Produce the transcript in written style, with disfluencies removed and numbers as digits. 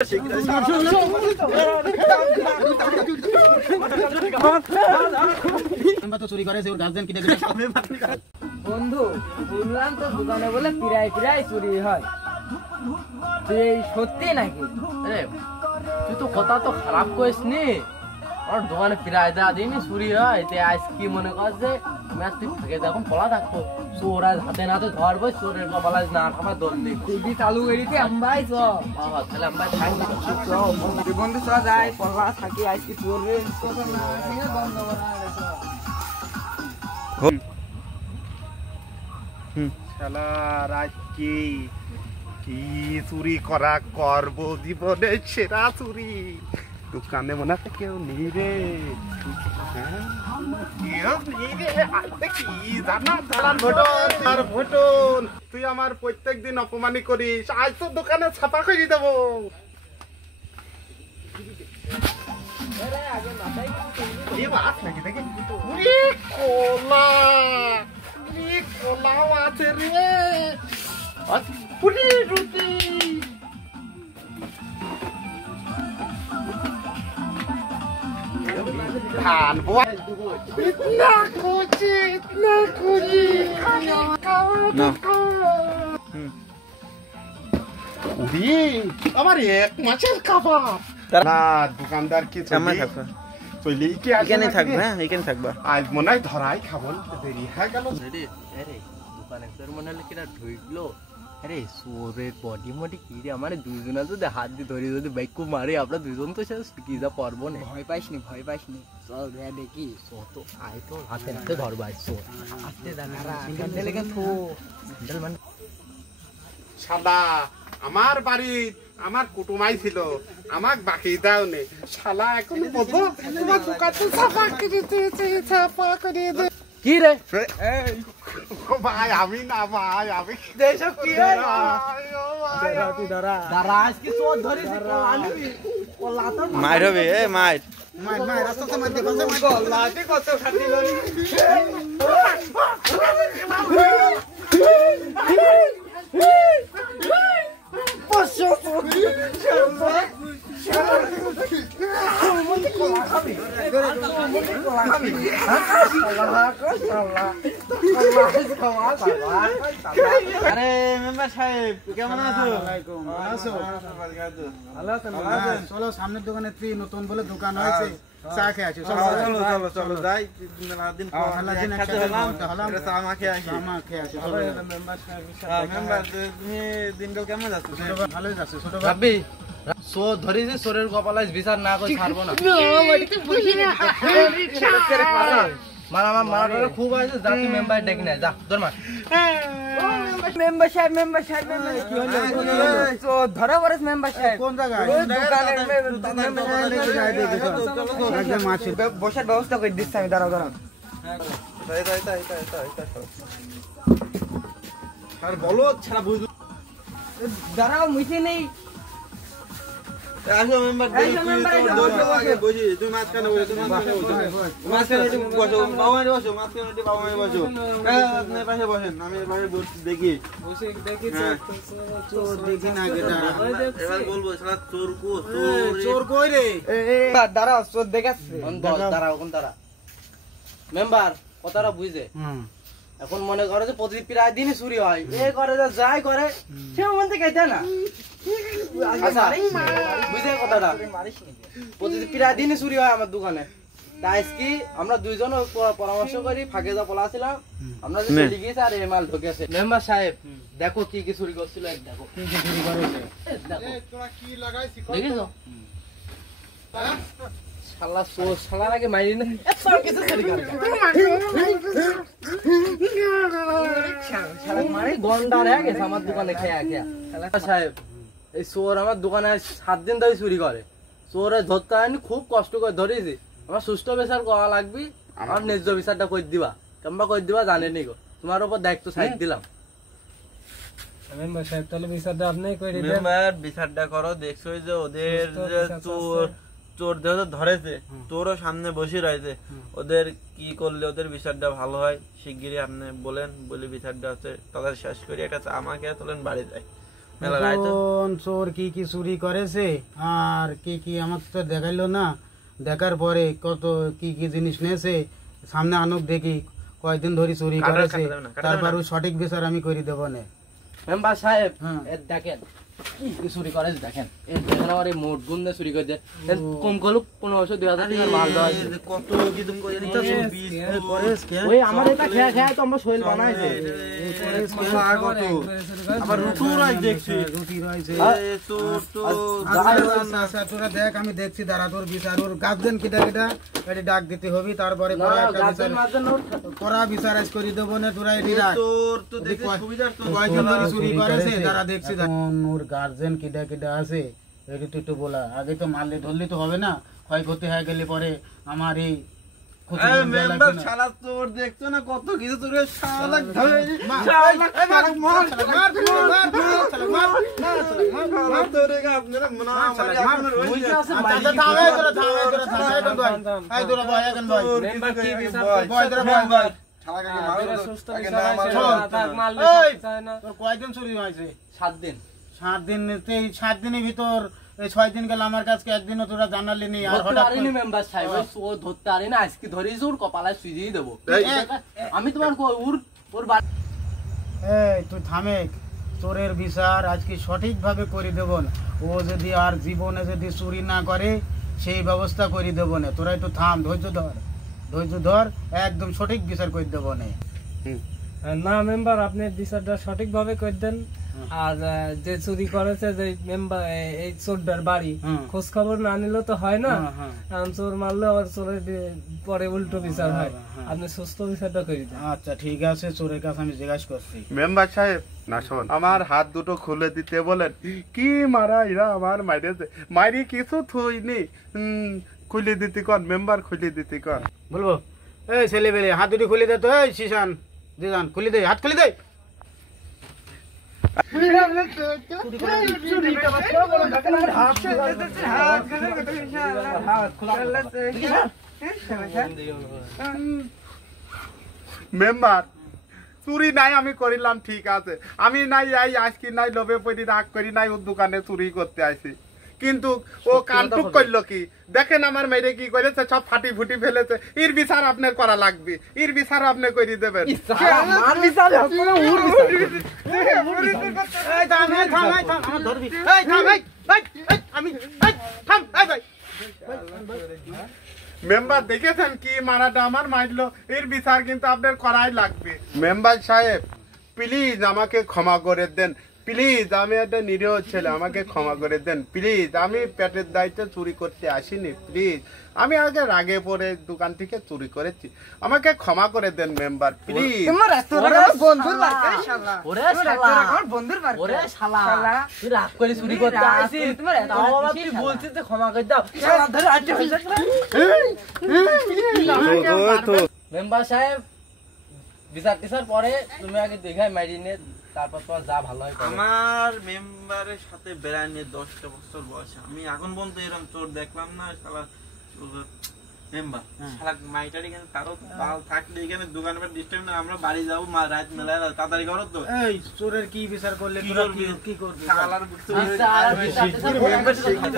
চুরি করে বন্ধু শুনলাম তো দোকানে বলে প্রায় প্রায় চুরি হয়, এই সত্যি নাকি? তুই তো কথা তো খারাপ করিস নি, আমার দোকানে প্রায় দেওয়া দিনই চুরি হয়। আজ কি মনে কর যে আমি আজ তুই ফাঁকে এখন পলা থাকবো, চোর আজ হাতে নাতে ধরবো, চোরের কপাল না খাবার দোল দিই খুবই চালু এড়িতে আমবাই চ তাহলে আমরা থাকবো বন্ধু চ যায় পড়া থাকি আজকে চলবে শালার আজ কি চুরি করা করবো জীবনে সেরা চুরি। দোকানে মনে আছে কেউ নেই রে, তুই আমার প্রত্যেক দিন অপমানি করিস, আজ তো দোকানে ছাপা করে দেবো। কোলাও আছে রে, ধান আমার এক মাছের খাবার না। দোকানদার কি এখানে থাকবে? এখানে থাকবা আজ মনে হয় ধরাই খাবো, দেরি হয়ে গেল। দোকানে তোর মনে হলে কিনা ঢুকলো, আরে চোরের বডি মডি কি রে, আমার দুইজনা যদি হাত দিয়ে ধরে যদি বাইক মারে আমরা দুইজন তো শেষ কি যা পারবো না। ভয় পাইসনি ভয় পাইসনি, চল রে দেখি কত আয় তো হাতে হাতে ধরবো আজ চোর আসতে দাঁড়া স্যান্ডেল কেন থো স্যান্ডেল মানে সাদা আমার বাড়ি আমার কুটুমাই ছিল, আমাক বাকি দাও নে শালা, এখন বলবো তোমার দোকানে ছাপা করে দিয়েছে, ছাপা করে দে। কি রে ভাই আমি না ভাই, আমি দেশো কি রে দাঁড়া আজকে চোর ধরেছি আনবি কলা তো মার হবে, এ মার মার রাস্তাতে মার দে বলতে মার কলাতে কত খাটি লই আরে মেম্বার সাহেব কেমন আছো? চলো সামনের দোকানে নতুন বলে দোকান হয়েছে, চা খেয়ে আছি। চলো যাই, দিনকাল কেমন যাচ্ছে? ভালোই যাচ্ছে ছোট ভাবি। চোর ধরেছে, চোরের কপালে বিচার না করে ছাড়বো না। মারা খুব আছে, জাতি মেম্বার ডেকে নেয়, যা তোর মা মেম্বার সাহেব কি হলো চোর ধরা পড়েছে মেম্বার সাহেব কোন জায়গায়? বসার ব্যবস্থা করে দিচ্ছি আমি, দাঁড়াও দাঁড়াও আর বলো ছাড়া বুঝ দাঁড়াও মুছে নেই। আসো মেম্বার, বসি তুমি মাঝখানে বসো, তুমি মাঝখানে বসো, বাবা বসো মাঝখানে, বাবা বসো, আপনার পাশে বসেন, আমি পাশে বসে দেখি চোর দেখি না। এবার বলবো চোর কই রে? দাঁড়াও চোর দেখাচ্ছে, দাঁড়াও কোন দাঁড়া মেম্বার কথাটা বুঝে। এখন মনে করো যে প্রতি প্রায় দিনই চুরি হয়, এ করে যাই করে সে মন থেকে না বুঝে কথাটা, প্রতিদিন প্রায় দিনই চুরি হয় আমার দোকানে। তাই কি আমরা দুইজন পরামর্শ করি, ফাঁকে যা পলা ছিলাম আমরা গিয়েছি আর এই মাল ঢুকেছে। মেম্বার সাহেব দেখো কি কি চুরি করছিল, দেখো দেখিস শালা চোর, শালার আগে মাইরি না কিছু চুরি করে মানে গন্ডার হয়ে গেছে আমার দোকানে খেয়া খেয়া। সাহেব এই চোর আমার দোকানে 7 দিন ধরে চুরি করে, চোরে ধরতে হয়নি, খুব কষ্ট করে ধরেছি। আমার সুস্থ বিচার করা লাগবে, আমার ন্যায্য বিচারটা করে দিবা, কেমবা করে দিবা জানেনি গো, তোমার উপর দায়িত্ব সাইড দিলাম। মেম্বার সাহেব তাহলে বিচারটা আপনিই করে দেন। মেম্বার বিচারটা করো, দেখছো যে ওদের চোর যেহেতু ধরেছে, চোরও সামনে বসে রয়েছে, ওদের কি করলে ওদের বিচারটা ভালো হয় শিগগিরই আপনি বলেন, বলে বিচারটা হচ্ছে তাদের শেষ করি, একটা চা মা খেয়ে তোলেন বাড়ি যায়। মেলা রায় তো এখন চোর কি কি চুরি করেছে আর কি কি আমার তো দেখাইলো না, দেখার পরে কত কি কি জিনিস নিয়েছে সামনে আনুক দেখি কয়দিন ধরে চুরি কাটার করেছে, কাটা দেবে না, কাটা তারপর দেবে ওই সঠিক বিচার আমি করে দেবো না। মেম্বার সাহেব হ্যাঁ। এ দেখেন কি কি চুরি করে দেখেন, এই দেখেন আমার এই মোট গুণ দিয়ে চুরি করে দেয়, কম করুক 1500-2000 টাকার মাল দেওয়া হয়েছে। কত কি তুমি করে দিতেছো ওই আমার এটা খেয়া খেয়া তো আমরা শৈল বানাইছে। আবার রুটু রাই দেখছি রুটি রয়েছে। এ চোর তো আচ্ছা, আচ্ছা, তোরা দেখ আমি দেখছি, দাঁড়া তোর বিচার ওর গার্জেন কিটা কিটা এটি ডাক দিতে হবে, তারপরে না, কড়া একটা গাছের বিচার মাঝে নোট কড়া বিচার আজ করে দেবো না, তোরা এটি রাখ। তোর তো দেখি সুবিধার তো কয়জন ধরে চুরি করেছে তারা দেখছি। ওর গার্জেন কিটা কিটা আছে এটি তো একটু বলা, আগে তো মারলে ধরলে তো হবে না, ক্ষয়ক্ষতি হয়ে গেলে পরে আমার এই ক্ষতি এই পূরণ দেয়া লাগবে মেম্বার না। শালা তোর দেখছো না কত কিছু তোর শালা ধরে মার, শালা মার, মার মার, মার, শালা তোরে আপনারা মনে হয় আমার আপনার ওই যে আছে আচ্ছা, মাইরি আচ্ছা, থাম, এই তোরা থাম, এই তোরা থাম, এই তোরা বয়, এই তোরা বয়, এখন বয়। মেম্বার কি বিচার বয়, তোরা বয়, বয়। শালাকে মারো সুস্থ আগে বিচার না হয়েছে, মারো তাক মারলে এই! শাস্তি চায় না। তোর কয়দিন চুরি হয়েছে? 7 দিন। 7 দিন, এই 7 দিনের ভিতর এই 6 দিন গেল আমার কাছে, একদিনও তোরা জানালি নি, আর ধরতে হঠাৎ পারিনি করে- মেম্বার সাহেব, ওই চোর ধরতে পারি না, আজকে ধরেই জোর কপালে সুজিয়ে দেবো। এই, আমি তোমার ওর বাড়ি এই তুই থামে, চোরের বিচার আজকে সঠিকভাবে করে দেব না, ও যদি আর জীবনে যদি চুরি না করে সেই ব্যবস্থা করে দেব না, তোরা একটু থাম, ধৈর্য ধর, একদম সঠিক বিচার করে দেব না। না মেম্বার, আপনি বিচারটা সঠিকভাবে করে দেন। আর যে চুরি করেছে যে মেম্বার এই চোরটার বাড়ি হুম। খোঁজ খবর না নিলেও তো হয় না, হ্যাঁ, হ্যাঁ। কারণ চোর মারলে আর চোরের পরে উল্টো বিচার হয়। হ্যাঁ। আপনি সুস্থ বিচারটা করে দেন। আচ্ছা ঠিক আছে, চোরের কাছে আমি জিজ্ঞাসা করছি। মেম্বার সাহেব না শোন, আমার হাত দুটো খুলে দিতে বলেন। কি মারা এরা আমার মাইরেছে, মাইরি কিছু থইনি, খুলে দিতে কন মেম্বার, খুলে দিতে কন। বলবো এই ছেলে বেলে হাত দুটি খুলে দে তো, এই শিশান দিদান খুলে দে, হাত খুলে দে। মেম্বার চুরি নাই আমি করিলাম, ঠিক আছে, আমি নাই এই আজকে নাই লোভে পড়ি রাগ করি নাই ওর দোকানে চুরি করতে আসি, কিন্তু ও কানটুক করলো কি দেখেন আমার মেয়েরে কি করেছে, সব ফাটি ফুটি ফেলেছে। এর বিচার আপনার করা লাগবে, এর বিচার আপনি করে দেবেন। এই থাম, এই থাম, এই থাম, আমার ধরবি। এই থাম, এই, আমি, থাম, এই ভাই। মেম্বার দেখেছেন কি মারাটা আমার মারলো, এর বিচার কিন্তু আপনার করাই লাগবে। মেম্বার সাহেব প্লিজ আমাকে ক্ষমা করে দেন, প্লিজ, আমি একটা নিরীহ ছেলে, আমাকে ক্ষমা করে দেন প্লিজ, আমি পেটের দায়িত্বে চুরি করতে আসিনি, প্লিজ, আমি আগে রাগে পড়ে দোকান থেকে চুরি করেছি, আমাকে ক্ষমা করে দেন মেম্বার প্লিজ। ওরে শালা তুই রাগ করে চুরি করতে আসিস, তাও আবার তুই বলছিস যে ক্ষমা করে দাও। মেম্বার সাহেব বিচার টিচার পরে তুমি আগে দেখাই মাইরিনে, তারপর তোমার যা ভালো হয় করো। আমার মেম্বারের সাথে বেড়ায় নিয়ে 10টা বছর বয়স, আমি এখন পর্যন্ত এরকম চোর দেখলাম না। শালা মেম্বার শালা মাইটারি কিন্তু কারো বাল থাকলে এখানে দোকানে ডিস্টার্ব না, আমরা বাড়ি যাবো রাত মেলায় তাড়াতাড়ি করো তো। এই চোরের কি বিচার করলে কি তোরা করবি? কি করবি? শালার বিচার টিচার মেম্বার শিখে